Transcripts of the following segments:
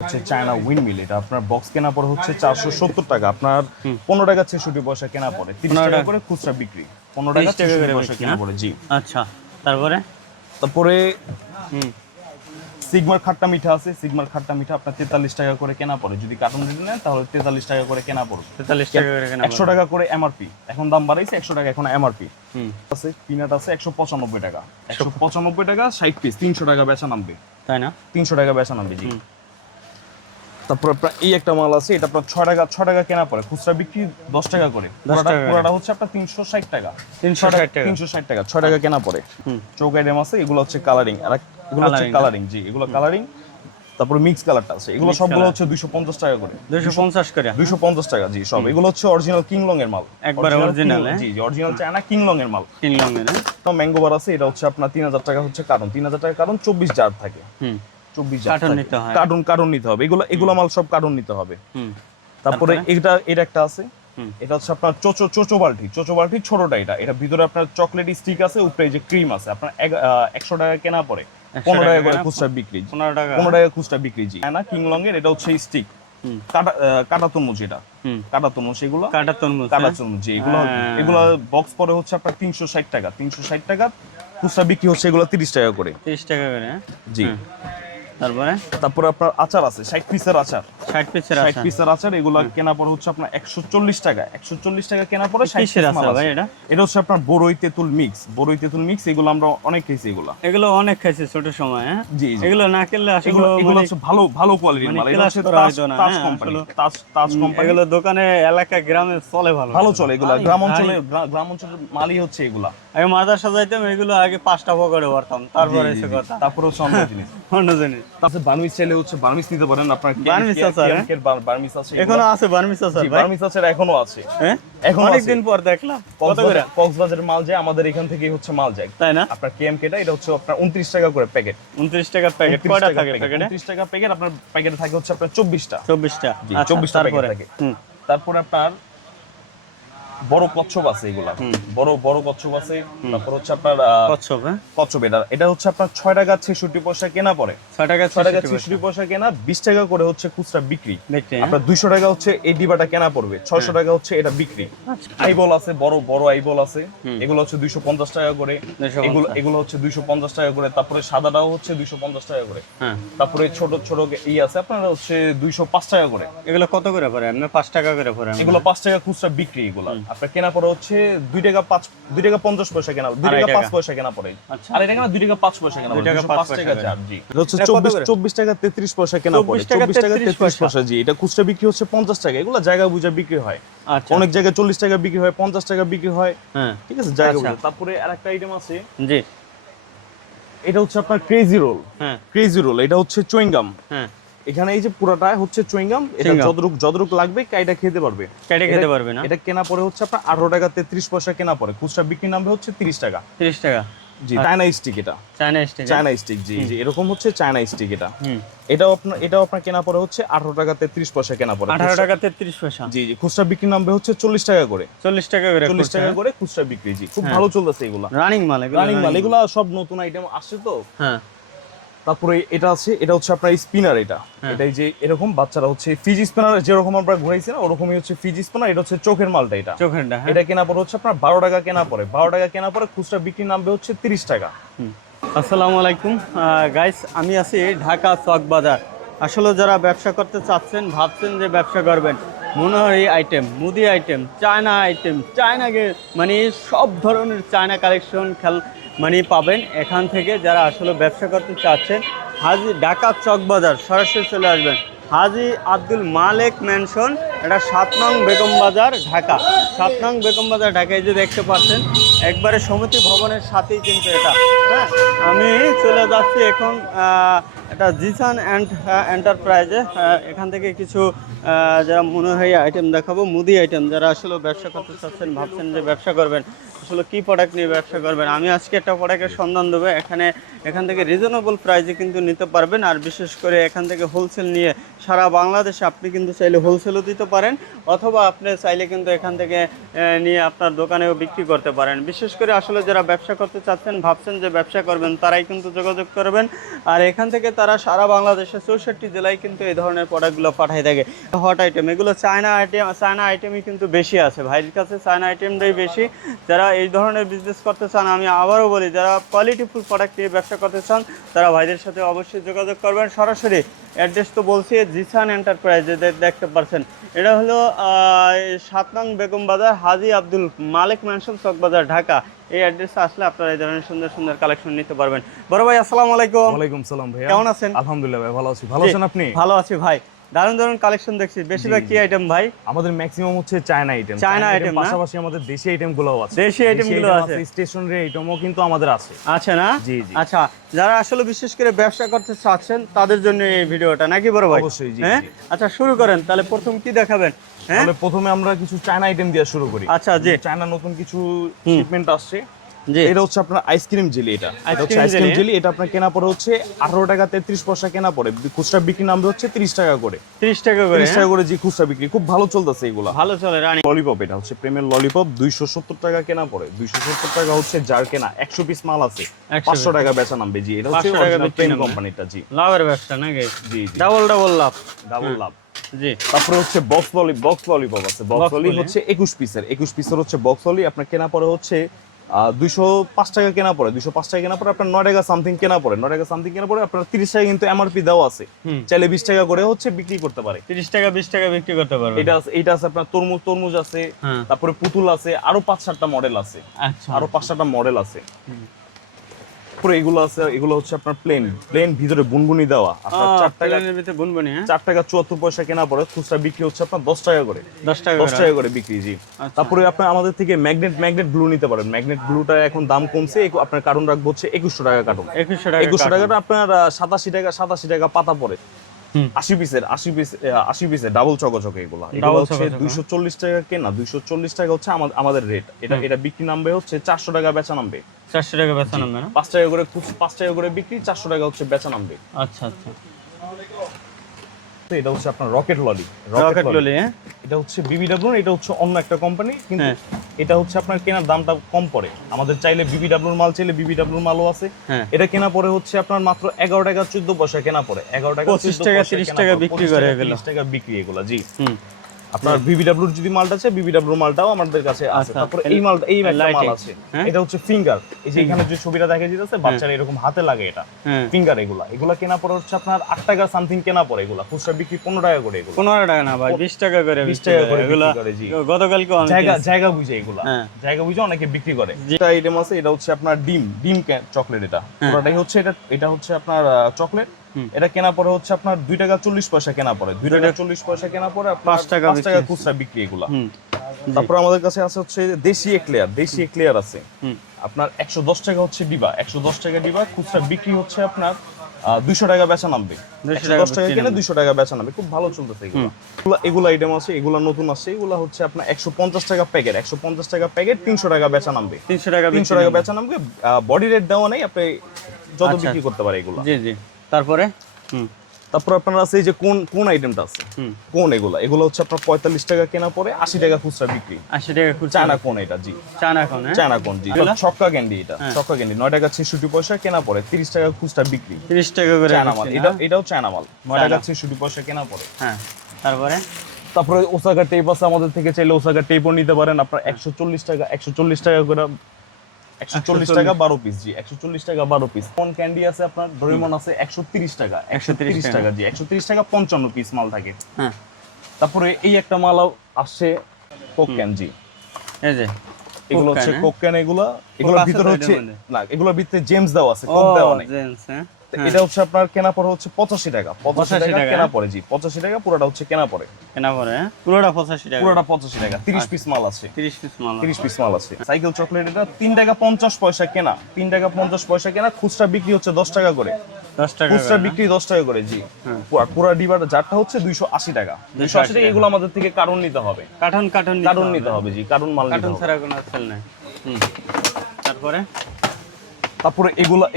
হচ্ছে China windmill. এটা আপনার বক্স কেনা পড়ে হচ্ছে 470 টাকা, আপনার 15 টাকা 66 পয়সা কেনা পড়ে, 30 টাকা করে খুচরা বিক্রি, 15 টাকা 66 পয়সা কেনা পড়ে। জি আচ্ছা, তারপরে সিগমার খাট্টা মিঠা আছে। সিগমার খাট্টা মিঠা আপনার 43 টাকা করে কেনা পড়ে, যদি কার্টুন দিতে নেন তাহলে 43 টাকা করে কেনা পড়বে। 43 টাকা করে কেনা 100 টাকা করে এমআরপি, এখন দাম বাড়াইছে 100 টাকা এখন এমআরপি আছে। পিনাট আছে 195 টাকা, 195 টাকা 60 পিস, 300 টাকা বেচা নামবে, তাই না? 300 টাকা বেচা নামবে। জি তারপর আপনার এই একটা মাল আছে, এটা আপনার 6 টাকা কেনা পড়ে, খুচরা বিক্রি 10 টাকা করে, পুরোটা হচ্ছে আপনার 360 টাকা, 360 টাকা 6 টাকা কেনা পড়ে। চৌক আইটেম আছে, এগুলো হচ্ছে কালারিং, আর এগুলো হচ্ছে কালারিং। জি এগুলো কালারিং। তারপর মিক্স কালারটা আছে, এগুলো সবগুলো হচ্ছে 250 টাকা করে, 250 করে, 250 টাকা। জি সব এগুলো হচ্ছে অরিজিনাল কিংলং এর মাল, একবার অরিজিনাল। জি জি অরিজিনাল চায়না কিংলং এর মাল, কিংলং এর। তো ম্যাঙ্গো বার আছে, এটা হচ্ছে আপনার 3000 টাকা হচ্ছে কার্টন, 3000 টাকা কার্টন, 24 জার থাকে। 24 জার কার্টন নিতে হয়, কার্টন নিতে হবে, এগুলো মাল সব কার্টন নিতে হবে। তারপরে এটা একটা আছে, এটা হচ্ছে আপনার চোচো বালতি ছোটটা, এটা ভিতরে আপনার চকলেট স্টিক আছে, উপরে যে ক্রিম আছে। আপনার 100 টাকা কেনা পড়ে, 15 টাকা করে খুচরা বিক্রি, 15 টাকা খুচরা বিক্রি। জি না কিংলং এর, এটা হচ্ছে স্টিক কাটা তরমুজ, এটা কাটা তরমুজ, এগুলো কাটা তরমুজ। জি এগুলো বক্স পরে হচ্ছে আপনার 360 টাকা, 360 টাকা খুচরা বিক্রি হচ্ছে, এগুলো 30 টাকা করে, 30 টাকা করে। জি তারপরে আপনার আচার আছে 60 পিসের আচার, 60 পিসের আচার, এগুলো কেনা পড়ে হচ্ছে আপনার 140 টাকা, 140 টাকা কেনা পড়ে 60 পিসের আচার। এটা হচ্ছে আপনার বড়ই তেঁতুল মিক্স, এগুলো আমরা অনেক খাইছি, এগুলো অনেক খাইছি ছোট সময়। জি এগুলো না খেলে আসলে এগুলো হচ্ছে ভালো কোয়ালিটির মাল, এটা হচ্ছে তাজ কোম্পানি, তাজ কোম্পানি। এগুলো দোকানে এলাকা গ্রামে চলে, ভালো চলে, এগুলো গ্রাম অঞ্চলের মালই হচ্ছে এগুলা। আগে মাদার সাজাইতাম, এগুলো আগে 5টা পকেটে ভরতাম, তারপরে এসে কথা, তারপরে হচ্ছে অন্য জিনিস। তারপরে বার্মিজ চাইলে হচ্ছে বার্মিজ নিতে পারেন, আপনার বার্মিজ আচার এখনো আছে, বার্মিজ আচার ভাই, বার্মিজ আচার এখনো আছে, এখন অনেকদিন পর দেখলাম। কত করে কক্সবাজারের মাল যায়, আমাদের এখান থেকে হচ্ছে মাল যায়, তাই না? আপনার কেএমকেটা, এটা হচ্ছে আপনার 29 টাকা করে প্যাকেট, 29 টাকা প্যাকেট। কয়টা থাকে প্যাকেটে? 29 টাকা প্যাকেট, আপনার প্যাকেটে থাকে হচ্ছে আপনার 24টা। 24টা প্যাকেট থাকে। তারপরে আপনার বড় কচ্ছপ আছে, এগুলা বড় কচ্ছপ আছে। তারপর হচ্ছে আপনার কচ্ছপ, এটা হচ্ছে আপনার 6 টাকা 66 পয়সা কেনা পড়ে, 6 টাকা 66 পয়সা কেনা, 20 টাকা করে হচ্ছে খুচরা বিক্রি। আপনার 200 টাকা হচ্ছে এই ডিবাটা কেনা পড়বে, 600 টাকা হচ্ছে এটা বিক্রি। আইবল আছে, বড় আইবল আছে, এগুলো হচ্ছে 250 টাকা করে, এগুলো হচ্ছে 250 টাকা করে। তারপরে সাদাটাও হচ্ছে 250 টাকা করে। তারপরে ছোট আছে আপনার হচ্ছে 205 টাকা করে। এগুলো কত করে পড়ে? আপনি 5 টাকা করে পড়ে, এগুলো 5 টাকা খুচরা বিক্রি। এগুলো আপনার কেনা পড়ে হচ্ছে 2 টাকা 50 পয়সা কেনা, 2 টাকা 5 পয়সা কেনা পড়ে। আর এটা কেনা 2 টাকা 5 পয়সা কেনা, 5 টাকা চার্জ। জি এটা হচ্ছে 24 টাকা 33 পয়সা কেনা পড়ে, 24 টাকা 33 পয়সা। জি এটা খুচরা বিক্রি হচ্ছে 50 টাকা। এগুলো জায়গা বুঝা বিক্রি হয়, অনেক জায়গায় 40 টাকা বিক্রি হয়, 50 টাকা বিক্রি হয়, ঠিক আছে জায়গা বুঝা। তারপরে আরেকটা আইটেম আছে, জি এটা হচ্ছে আপনার ক্রেজি রোল, এটা হচ্ছে চুইংগাম। এখানে এই যে পুরোটা হচ্ছে চুইংগাম, এটা যতটুক লাগবে কাইটা খেতে পারবে না। এটা কেনা পড়ে হচ্ছে আপনার 18 টাকা 33 পয়সা কেনা পড়ে, খুচরা বিক্রি নামবে হচ্ছে 30 টাকা। জি চায়না স্টিক, এটা চায়না স্টিক। জি জি এরকম হচ্ছে চায়না স্টিক। এটাও আপনার কেনা পড়ে হচ্ছে 18 টাকা 33 পয়সা কেনা পড়ে, 18 টাকা 33 পয়সা। জি জি খুচরা বিক্রি নামবে হচ্ছে 40 টাকা করে, 40 টাকা করে খুচরা বিক্রি। জি খুব ভালো চলতেছে, এগুলো রানিং মাল, এগুলো সব নতুন আইটেম আসছে তো। তারপরে এটা আছে, এটা হচ্ছে আপনার স্পিনার, এটাই যে এরকম বাচ্চারা হচ্ছে ফিজি স্পিনার যেরকম আমরা ঘুরাইছি না, ওরকমই হচ্ছে ফিজি স্পিনার। এটা হচ্ছে চোখের মালটা, এটা কেনা পড়ে হচ্ছে আপনার 12 টাকা কেনা পড়ে, 12 টাকা কেনা পড়ে, খুচরা বিক্রি নামবে হচ্ছে 30 টাকা। আসসালামু আলাইকুম গাইস, আমি আছি ঢাকা চক বাজার। আসলে যারা ব্যবসা করতে চাচ্ছেন, ভাবছেন যে ব্যবসা করবেন, মনোহারি আইটেম, মুদি আইটেম, চায়না আইটেম, মানে সব ধরনের চায়না কালেকশন পাবেন এখান থেকে। যারা আসলে ব্যবসা করতে চাচ্ছেন, ঢাকা চক বাজার সরাসরি চলে আসবেন। হাজী আব্দুল মালেক ম্যানশন, এটা 7 নং বেগম বাজার ঢাকা, 7 নং বেগম বাজার ঢাকায় যে দেখতে পাচ্ছেন, একবারে সমিতি ভবনের সাথেই কিন্তু এটা। আমি চলে যাচ্ছি এখন এটা জিসান এন্টারপ্রাইজে। এখান থেকে কিছু যারা মনোহারি আইটেম দেখাবো, মুদি আইটেম, যারা আসলে ব্যবসা করতে চাচ্ছেন, ভাবছেন যে ব্যবসা করবেন, আসলে কী প্রোডাক্ট নিয়ে ব্যবসা করবেন। আমি আজকে একটা প্রোডাক্টের সন্ধান দেবো, এখান থেকে রিজনেবল প্রাইসে কিন্তু নিতে পারবেন। আর বিশেষ করে এখান থেকে হোলসেল নিয়ে সারা বাংলাদেশে আপনি কিন্তু চাইলে হোলসেলও দিতে পারেন, অথবা আপনি চাইলে কিন্তু এখান থেকে নিয়ে আপনার দোকানেও বিক্রি করতে পারেন। বিশেষ করে আসলে যারা ব্যবসা করতে চাচ্ছেন, ভাবছেন যে ব্যবসা করবেন, তারাই কিন্তু যোগাযোগ করবেন। আর এখান থেকে তারা তারা সারা বাংলাদেশে 64 জেলায় কিন্তু এই ধরনের প্রোডাক্টগুলো পাঠায় থাকে। হট আইটেম, এগুলো চায়না আইটেমই কিন্তু বেশি আছে ভাইয়ের কাছে, চায়না আইটেমটাই বেশি। যারা এই ধরনের বিজনেস করতে চান, আমি আবারও বলি, যারা কোয়ালিটিফুল প্রোডাক্ট নিয়ে ব্যবসা করতে চান তারা ভাইদের সাথে অবশ্যই যোগাযোগ করবেন। সরাসরি অ্যাড্রেস তো বলছি, জিসান এন্টারপ্রাইজ, দেখতে পাচ্ছেন এটা হলো 7 নং বেগম বাজার, হাজী আব্দুল মালিক ম্যানশন, চকবাজার, ঢাকা। এই অ্যাড্রেসে আসলে আপনারা এই ধরনের সুন্দর সুন্দর কালেকশন নিতে পারবেন। বড় ভাই আসসালামু আলাইকুম। ওয়ালাইকুম সালাম ভাই, কেমন আছেন? আলহামদুলিল্লাহ ভাই, ভালো আছি। ভালো আছেন আপনি? ভালো আছি ভাই। দারুণ দারুণ কালেকশন দেখছি। বেশিরভাগ কি আইটেম ভাই? আমাদের ম্যাক্সিমাম হচ্ছে চায়না আইটেম। চায়না আইটেম পাশাপাশি আমাদের দেশি আইটেমগুলোও আছে। দেশি আইটেমগুলো আছে, স্টেশনারি আইটেমও কিন্তু আমাদের আছে। আছে না? জি জি। আচ্ছা, যারা আসলে বিশেষ করে ব্যবসা করতে চাচ্ছেন তাদের জন্য এই ভিডিওটা, নাকি বড় ভাই? অবশ্যই, জি। হ্যাঁ, আচ্ছা শুরু করেন তাহলে। প্রথম কি দেখাবেন? হ্যাঁ, তাহলে প্রথমে আমরা কিছু চায়না আইটেম দিয়ে শুরু করি। আচ্ছা জি। চায়না নতুন কিছু শিপমেন্ট আসছে। জি, এটা হচ্ছে আপনার আইসক্রিম জেলি। এটা হচ্ছে আইসক্রিম আইসক্রিম জেলি। এটা আপনার কেনা পড়ে হচ্ছে 18 টাকা 33 পয়সা কেনা পড়ে, খুচরা বিক্রি নামবে হচ্ছে 30 টাকা করে। 30 টাকা করে? 30 টাকা করে জি, খুচরা বিক্রি খুব ভালো চলতেছে এগুলা। ভালো চলে। রানী ললিপপ, এটা হচ্ছে প্রেমের ললিপপ, 270 টাকা কেনা পড়ে। 270 টাকা হচ্ছে যার কেনা, 100 পিস মাল আছে, 500 টাকা বেচা নামবে। জি, এটা হচ্ছে অরিজিনাল প্রেম কোম্পানিটা। জি, লাভের ব্যবসা নাকি? জি জি, ডাবল লাভ। ডাবল লাভ। জি, তারপরে হচ্ছে বক্স ললিপপ আছে। বক্স ললি হচ্ছে 21 পিসের হচ্ছে বক্স ললি। আপনার কেনা পড়ে হচ্ছে 205 টাকা কেনা পড়ে। 205 টাকা কেনা পড়ে আপনার 9 টাকা সামথিং কেনা পড়ে। 9 টাকা সামথিং কেনা পড়ে আপনার 30 টাকা কিন্তু এমআরপি দেওয়া আছে। চাইলে 20 টাকা করে হচ্ছে বিক্রি করতে পারে। 30 টাকা 20 টাকা বিক্রি করতে পারবে। এটা আছে আপনার তরমুজ আছে, তারপরে পুতুল আছে, আরো 5-7টা মডেল আছে। আচ্ছা, আরো 5-7টা মডেল আছে। পুরো এগুলো আছে। এগুলো হচ্ছে আপনার প্লেন ভিতরে বুনবুনি দেওয়া। আপনার 4 টাকা ভিতরে বুনবুনি। 4 টাকা 74 পয়সা কেনা পড়ে, খুচরা বিক্রি হচ্ছে আপনার 10 টাকা করে। 10 টাকা করে বিক্রি। জি। তারপরে আপনি আমাদের থেকে ম্যাগনেট গ্লু নিতে পারেন। ম্যাগনেট গ্লুটা এখন দাম কমছে, আপনার কার্টন রাখবো হচ্ছে 2100 টাকা কার্টন। 2100 টাকাটা আপনার 87 টাকা পাতা পড়ে। 80 পিসের ডাবল চকচকে এগুলো হচ্ছে 240 টাকা কেনা, 240 টাকা হচ্ছে আমাদের রেট। এটা বিক্রি নামবে হচ্ছে 400 টাকা বেচা নামবে। 400 টাকা বেচা নামবে না? 5 টাকা করে 5 টাকা করে বিক্রি, 400 টাকা হচ্ছে বেচা নামবে। আচ্ছা আচ্ছা। তো এটা হচ্ছে আপনার রকেট ললি। হ্যাঁ, এটা হচ্ছে বিবিডব্লিউ, এটা হচ্ছে অন্য একটা কোম্পানি, কিন্তু এটা হচ্ছে আপনার কেনার দামটা কম পড়ে। আমাদের চাইলে বিবিডব্লিউর মাল চাইলে বিবিডব্লিউর মালও আছে। এটা কেনা পড়ে হচ্ছে আপনার মাত্র 11 টাকা 14 পয়সা কেনা পড়ে। 11 টাকা 25 টাকা 30 টাকা বিক্রি করে এগুলো। 30 টাকা বিক্রি এগুলো। জি, আপনার বিবিডব্লিউর যদি মালটা আছে, বিবিডব্লিউর মালটাও আমাদের কাছে আছে। তারপর এই একটা মাল আছে, এটা হচ্ছে ফিঙ্গার। এই যে এখানে যে ছবিটা দেখা যাচ্ছে, বাচ্চারা এরকম হাতে লাগে, এটা ফিঙ্গার। এগুলা কেনা পড়ে হচ্ছে আপনার 8 টাকা সামথিং কেনা পড়ে। এগুলা খুচরা বিক্রি 15 টাকা করে। এগুলো 15 টাকা না ভাই, 20 টাকা করে। 20 টাকা করে এগুলা গতকাল কি জায়গা বুঝে এগুলা জায়গা বুঝে অনেকে বিক্রি করে। যেটা আইটেম আছে, এটা হচ্ছে আপনার ডিম চকলেট। এটা পুরোটাই হচ্ছে এটা হচ্ছে আপনার চকলেট। এটা কেনা পড়ে হচ্ছে আপনার 2 টাকা 40 পয়সা কেনা পড়ে। 2 টাকা 40 পয়সা কেনা পড়ে, 5 টাকা খুচরা বিক্রি এগুলা। তারপর আমাদের কাছে আছে হচ্ছে দেশি এক্লেয়ার আছে আপনার 110 টাকা হচ্ছে ডিবা। 110 টাকা ডিবা, খুচরা বিক্রি হচ্ছে আপনার 200 টাকা বেচা নামবে। 110 টাকা কিনে 200 টাকা বেচা নামবে। খুব ভালো চলতেছে এগুলো আইটেম আছে। এগুলা নতুন আছে। এগুলা হচ্ছে আপনার 150 টাকা প্যাকেট। 150 টাকা প্যাকেট 300 টাকা বেচা নামবে। 300 টাকা বেচা নামবে। বডি রেট দেওয়া নাই, আপনি যত বিক্রি করতে পারে এগুলা। জি জি। তারপর আপনার আছে এই যে কোন আইটেমটা আছে, এগুলো হচ্ছে আপনার 45 টাকা কেনা পড়ে, 80 টাকা খুচরা বিক্রি। 80 টাকা খুচরা। চায়না কোন এটা? জি, চায়না কোন। জি, ছক্কা ক্যান্ডি। এটা ছক্কা ক্যান্ডি 9 টাকা 66 পয়সা কেনা পড়ে, 30 টাকা খুচরা বিক্রি। 30 টাকা করে চায়না মাল। এটাও চায়না মাল, 9 টাকা 66 পয়সা কেনা পড়ে। হ্যাঁ, তারপরে ওসাকা টেপ আছে আমাদের থেকে, চাইলে ওসাকা টেপও নিতে পারেন। আপনার 140 টাকা করে, 140 টাকা 12 পিস। জি, 140 টাকা 12 পিস। কোন ক্যান্ডি আছে আপনার, ডোরেমন আছে 130 টাকা। 130 টাকা। জি, 130 টাকা 55 পিস মাল থাকে। হ্যাঁ, তারপরে এই একটা মাল আসছে কোক ক্যান। জি, এই যে এগুলো হচ্ছে কোক ক্যান। এগুলোর ভিতরে হচ্ছে না, এগুলোর ভিতরে জেমস দেওয়া আছে, কোক দেওয়া নেই। এটা হচ্ছে আপনার কেনা পড়ে হচ্ছে 85 টাকা। 85 টাকা কেনা পড়ে। জি, 85 টাকা পুরোটা হচ্ছে কেনা পড়ে। পুরোটা 85 টাকা। পুরোটা 85 টাকা। 30 পিস মাল আছে। 30 পিস মাল আছে। সাইকেল চকলেট এটা 3 টাকা 50 পয়সা কেনা। 3 টাকা 50 পয়সা কেনা, খুচরা বিক্রি হচ্ছে 10 টাকা করে। 10 টাকা খুচরা বিক্রি 10 টাকা করে। জি, পুরা ডিবার যারটা হচ্ছে 280 টাকা। 280 টাকা। এগুলো আমাদের থেকে কার্টন নিতে হবে। কার্টন নিতে হবে। জি, কার্টন মাল নিতে হবে। ছাড়া কোনো সেল নাই। তারপরে তারপরে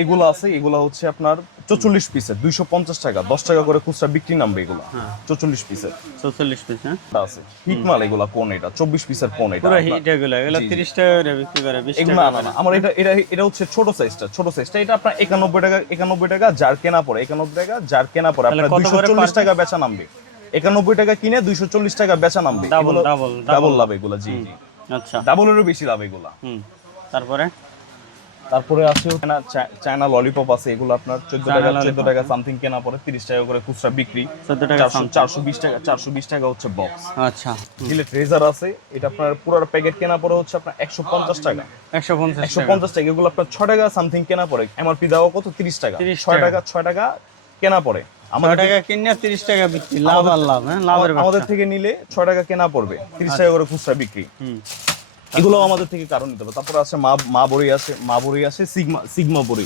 এগুলা আছে, এগুলা হচ্ছে আপনার 44 পিসের 250 টাকা, 10 টাকা করে খুচরা বিক্রি নামবে এগুলা। 44 পিসের 44 পিস আছে হিট মাল এগুলা। কোন এটা 24 পিসের কোন এটা পুরো হিট এগুলা 30 টাকা করে বিক্রি করে 20 এগুলা টাকা না আমার এটা হচ্ছে ছোট সাইজটা এটা আপনার 91 টাকা যার কেনা পড়ে 91 টাকা যার কেনা পড়ে আপনার 240 টাকা বেচা নামবে। 91 টাকা কিনে 240 টাকা বেচা নামবে। ডাবল লাভ এগুলা। জি জি আচ্ছা, ডাবলেরও বেশি লাভ এগুলা। তারপরে আছে চায়না ললিপপ আছে, এগুলো আপনার 14 টাকা সামথিং কেনা পড়ে 30 টাকা করে খুচরা বিক্রি। 420 টাকা হচ্ছে বক্স। আচ্ছা, জিলেট রেজার আছে, এটা আপনার পুরো প্যাকেট কেনা পড়ে হচ্ছে আপনার 150 টাকা। 150 টাকা এগুলো আপনার 6 টাকা সামথিং কেনা পড়ে, এমআরপি দেওয়া কত 30 টাকা। 6 টাকা কেনা পড়ে, আমাদের টাকা কিনে 30 টাকা বিক্রি, লাভ আর লাভ। হ্যাঁ, লাভের ব্যবসা। আমাদের থেকে নিলে 6 টাকা কেনা পড়বে, 30 টাকা করে খুচরা বিক্রি। এগুলো আমাদের থেকে কারণ নিতে হবে। তারপর আছে মা বড়ি আছে, সিগমা বড়ি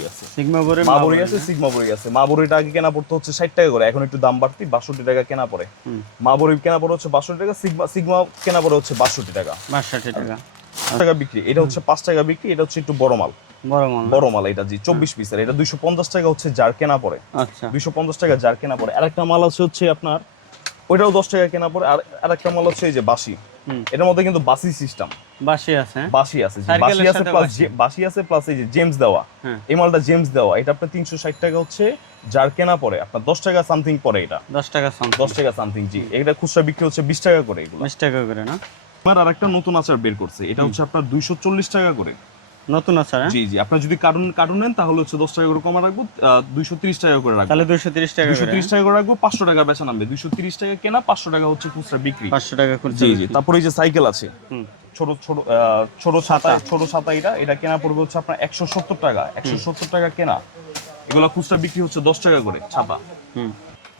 আছে, মা বড়িটা আগে কেনা পড়তো হচ্ছে 60 টাকা করে, এখন একটু দাম বাড়তি 62 টাকা কেনা পড়ে। মা বড়ি কেনা পড়ে হচ্ছে 62 টাকা, সিগমা কেনা পড়ে হচ্ছে 62 টাকা টাকা বিক্রি। এটা হচ্ছে 5 টাকা বিক্রি, এটা হচ্ছে একটু বড় মাল এটা। জি 24 পিসের এটা 250 টাকা হচ্ছে যার কেনা পড়ে। আচ্ছা, 250 টাকা যার কেনা পড়ে। আরেকটা মাল আছে হচ্ছে আপনার ওইটাও 10 টাকা কেনা পড়ে। আর আরেকটা মাল হচ্ছে এই যে বাসি, এটার মধ্যে কিন্তু বাসি সিস্টেম, বাসি আছে প্লাস এই যে জেমস দেওয়া, এই মালটা জেমস দেওয়া, এটা আপনার 360 টাকা হচ্ছে যার কেনা পড়ে আপনার 10 টাকা সামথিং পড়ে। এটা 10 টাকা সামথিং। জি এটা খুচরা বিক্রি হচ্ছে 20 টাকা করে। এগুলো 20 টাকা করে না। আমার আরেকটা নতুন আচার বের করছে, এটা হচ্ছে আপনার 240 টাকা করে নতুন আচার। জি জি আপনার যদি কার্টুন নেন তাহলে হচ্ছে 10 টাকা করে কমা রাখবো, 230 টাকা করে রাখবো। তাহলে 230 টাকা করে রাখবো, 500 টাকা বেচা নামবে। 230 টাকা কেনা, 500 টাকা হচ্ছে খুচরা বিক্রি। 500 টাকা খুচরা। জি জি তারপরে এই যে সাইকেল আছে, ছোট ছাতা এটা কেনা পড়বে হচ্ছে আপনার 170 টাকা। 170 টাকা কেনা, এগুলো খুচরা বিক্রি হচ্ছে 10 টাকা করে ছাতা।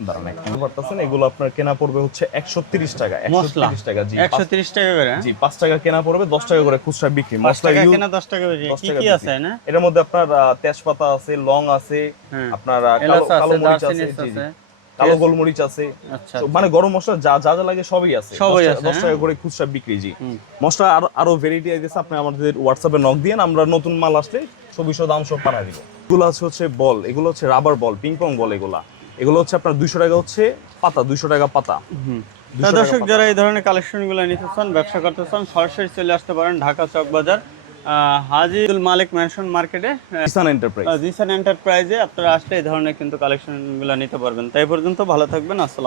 দাঁড়ান একটু পারতেছেন, এগুলো আপনার কেনা পড়বে হচ্ছে 130 টাকা। 130 টাকা। জি 130 টাকা করে। জি 5 টাকা কেনা পড়বে, 10 টাকা করে খুচরা বিক্রি। মশলা কেনা 10 টাকা করে। কি কি আছে না এর মধ্যে? আপনার তেজপাতা আছে, লং আছে, আপনার কালো মরিচ আছে, কালো গোলমরিচ আছে, মানে গরম মশলা যা যা লাগে সবই আছে। 10 টাকা করে খুচরা বিক্রি। জি মশলা আরো ভ্যারাইটি আছে, আপনি আমাদের হোয়াটসঅ্যাপে নক দিয়েন, আমরা নতুন মাল আসলে ছবি সহ দাম সব পাঠিয়ে দিব। এগুলো হচ্ছে বল, এগুলো হচ্ছে রাবার বল, পিং পং বল। এগুলো হচ্ছে আপনার 200 টাকা হচ্ছে পাতা, 200 টাকা পাতা। দর্শক যারা এই ধরনের কালেকশনগুলো নিতে চান, ব্যবসা করতে চান, সরাসরি চলে আসতে পারেন ঢাকা চক বাজার হাজিউল মালিক ম্যানশন মার্কেটে, জিসান এন্টারপ্রাইজে আপনারা আসলে এই ধরনের কিন্তু কালেকশনগুলো নিতে পারবেন। তাই পর্যন্ত ভালো থাকবেন। আসসালাম।